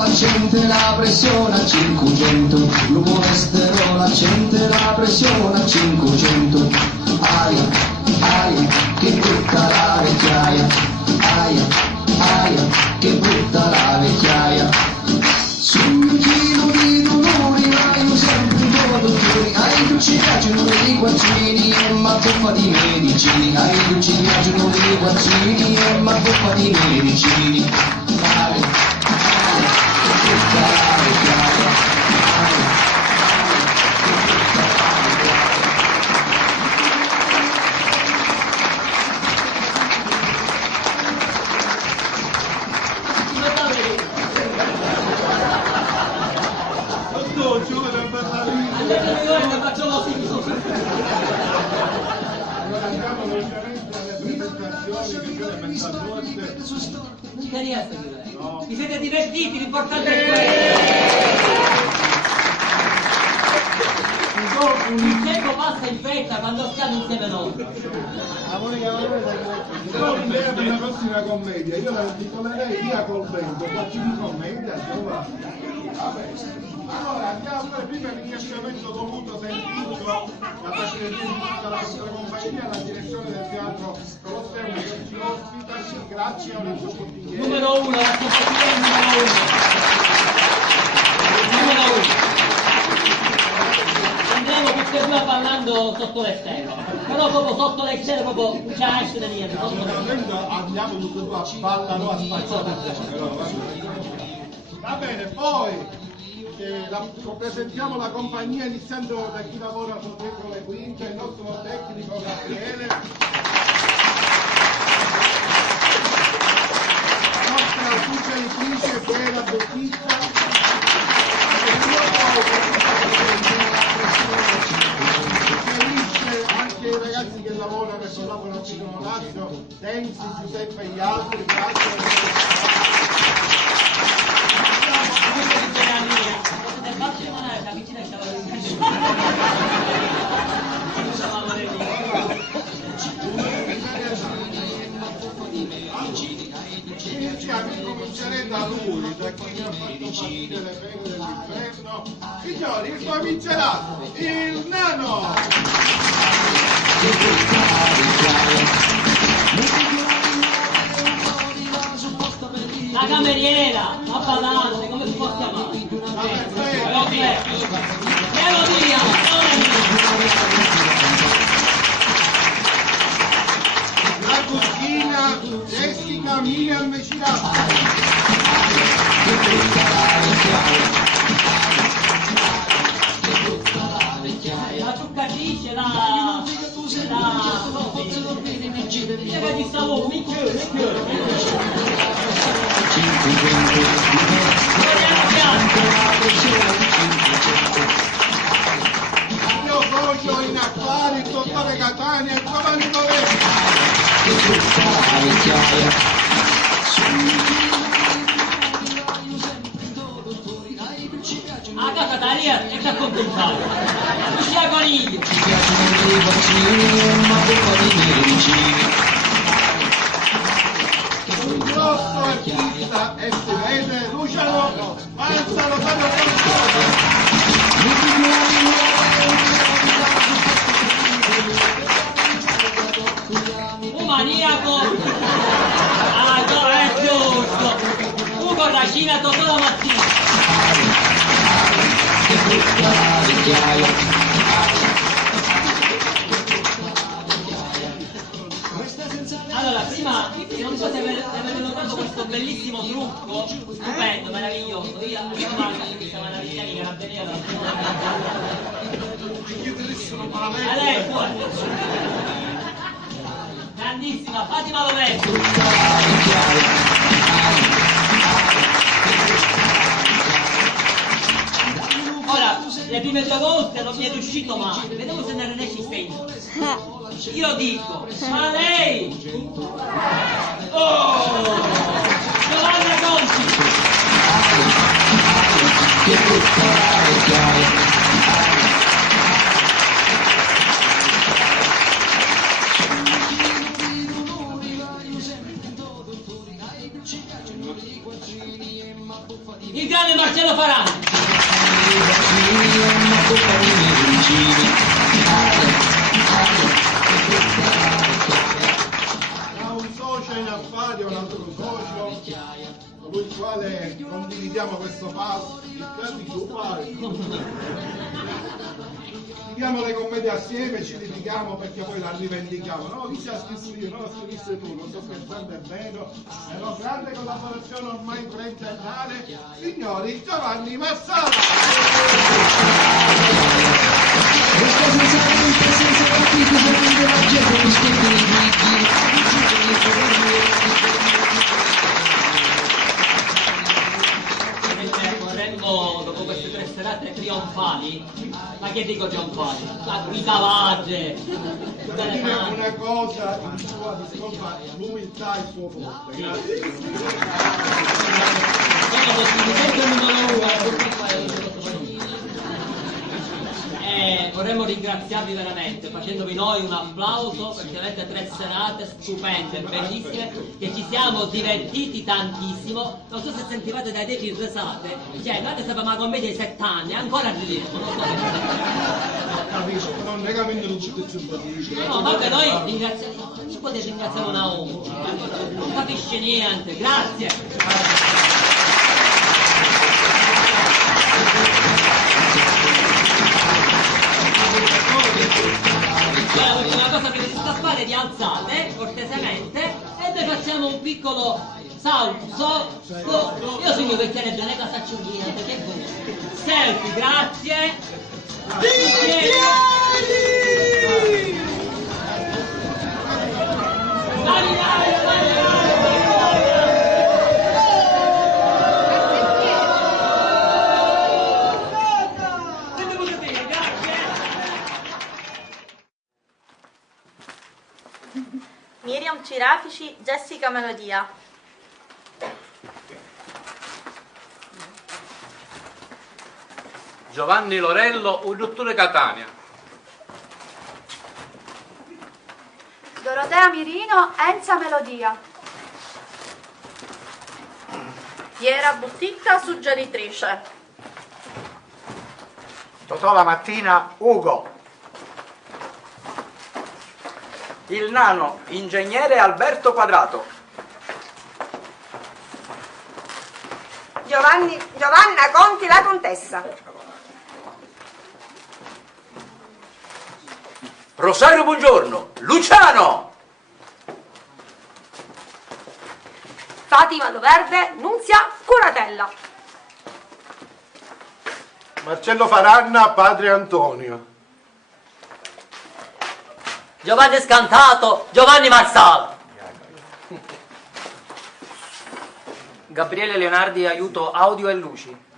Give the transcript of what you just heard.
Accende la pressione a 500, lo colesterolo accende la pressione a 500. Aia, aia, che brutta la vecchiaia. Aia, aia, che brutta la vecchiaia. Sul chilo di dolori hai sempre un po' dottori. Ai tu ci piacciono i guaccini e ma buffa di medicini. Ai tu ci piacciono i guaccini e ma buffa di medicini. Aia. Vi siete divertiti, l'importante è questo. Il tempo passa in fretta quando stiamo insieme noi. L'idea per la prossima commedia, io la titolerei Via col vento, facci di commedia, allora andiamo a fare prima il ringraziamento dovuto sentito da parte di tutta la nostra compagnia, la direzione del teatro Colosseo che ci ospita, grazie a una sua portigliera. Numero 1, la compagnia numero 1. Andiamo tutti e due parlando sotto le stelle, però proprio sotto le stelle proprio non c'è esce da niente. Andiamo tutti e due a ballano a spazzare. Va bene, poi presentiamo la compagnia iniziando da chi lavora dietro le quinte, il nostro tecnico Gabriele, la nostra suggeриtrice che è la Bottizza, suggerisce anche i ragazzi che lavorano e collaborano qui con Orazio, Denzi, Giuseppe e gli altri, grazie. Comincerei da lui, da chi mi ha fatto partire le pene dell'inferno. Signori, comincerà il nano! La cameriera, la palante, come si può chiamare? Melodia! La cucina Jessica Miriam Mecirata. La ciuccatrice, la che ti stavo, mi chiude. Io socio in affari il dottore Catania e Giovanni Dovetti. A casa Daria e ti accontentato. Non sia coniglio. Ci piacciono i vaccini, ma buffa di medicini. Un grosso artista e si vede Luciano Manzano un maniaco. Ah, no, è giusto. Un corracina tutta la mattina. Allora, prima non so se avete notato questo bellissimo trucco, stupendo, meraviglioso. Io questa meraviglia di carabinieri. A lei fuori. Grandissima, Fatima Lovetto. Ora, le prime 2 volte non mi è riuscito mai, vediamo se ne riesci sempre. Io dico, ma lei! Oh! Giovanna Conti! Il grande Marcello Farani. Ha un socio in affari, un altro socio, con il quale condividiamo questo palco, il classico palco. Scriviamo le commedie assieme, ci litighiamo perché poi la rivendichiamo. No, chi ci ha scritto io, no, l'ho scritto tu, non sto pensando, è vero. È una grande collaborazione ormai trentennale. Signori, Giovanni Marsala! Vorremmo, dopo queste 3 serate trionfali, ma che dico trionfali? La guidavagge! Devo dire una cosa in sua discolpa, l'umiltà è il suo forte. Grazie. Vorremmo ringraziarvi veramente facendovi noi un applauso perché avete 3 serate stupende, bellissime, che ci siamo divertiti tantissimo. Non so se sentivate dai 10 risate, cioè noi che sapevamo la commedia ai 7 anni, ancora ridiamo, non so se Capisco, però non è che non ci simpatisce. no, vabbè, noi ringraziamo, ci potete ringraziare una uomo, non capisce niente, grazie. Una cosa che riesco a fare, vi alzate cortesemente e noi facciamo un piccolo salto. Io sono vecchiare bene, cosa faccio niente, che vuoi? Selfie, grazie. Miriam Cirafici, Jessica Melodia. Giovanni Lorello, un dottore Catania. Dorotea Mirino, Enza Melodia. Piera Butticca, suggeritrice. Totò la mattina, Ugo. Il nano, ingegnere Alberto Quadrato. Giovanna Conti, la contessa. Rosario Buongiorno, Luciano. Fatima Loverde, Nunzia Curatella. Marcello Faranna, padre Antonio. Giovanni Scantato, Giovanni Marsala. Gabriele Leonardi, aiuto audio e luci.